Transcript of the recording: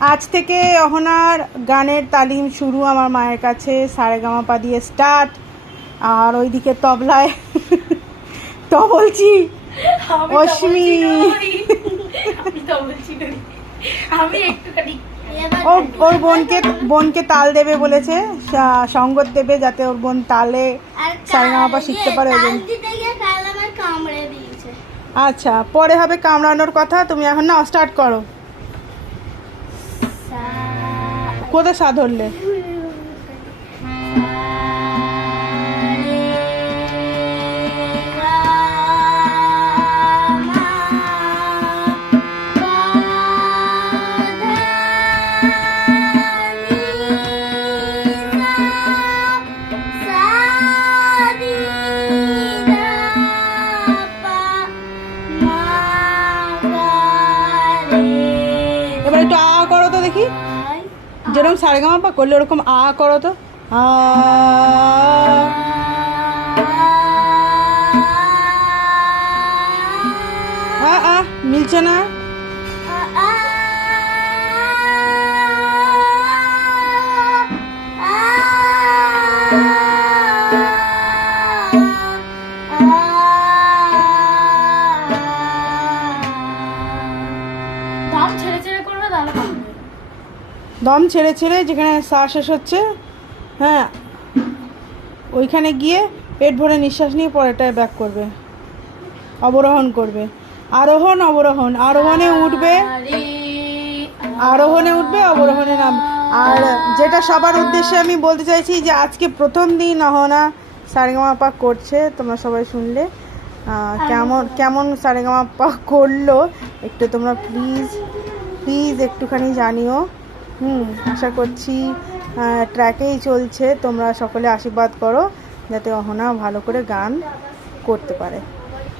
আজ থেকে অহনার গানের তালিম শুরু আমার মায়ের কাছে, সারেগামাপা দিয়ে স্টার্ট। আর ওইদিকে তবলায় বলছি অশ্মি, ওর বোনকে তাল দেবে বলেছে, সঙ্গত দেবে যাতে ওর বোন তালে সারেগামাপা শিখতে পারে। আচ্ছা, পরে হবে কামড়ানোর কথা, তুমি এখন না স্টার্ট করো। কোথায় সা ধরলে? এবার একটু আ করো তো দেখি, যেরকম সারেগামাপা করলে ওরকম আ করো তো। আ মিলছে না। দম ছেড়ে ছেড়ে যেখানে শ্বাস শেষ হচ্ছে, হ্যাঁ ওইখানে গিয়ে পেট ভরে নিঃশ্বাস নিয়ে পরেরটায় ব্যাক করবে, অবরোহণ করবে। আরোহণ অবরোহণ, আরোহণে উঠবে, অবরোহণে নামবে। আর যেটা সবার উদ্দেশ্যে আমি বলতে চাইছি যে আজকে প্রথম দিন অহনা সারেগামাপা করছে, তোমরা সবাই শুনলে কেমন সারেগামাপা করলো একটু তোমরা প্লিজ একটুখানি জানিও। আশা করছি ট্র্যাকেই চলছে, তোমরা সকলে আশীর্বাদ করো যাতে অহনা ভালো করে গান করতে পারে।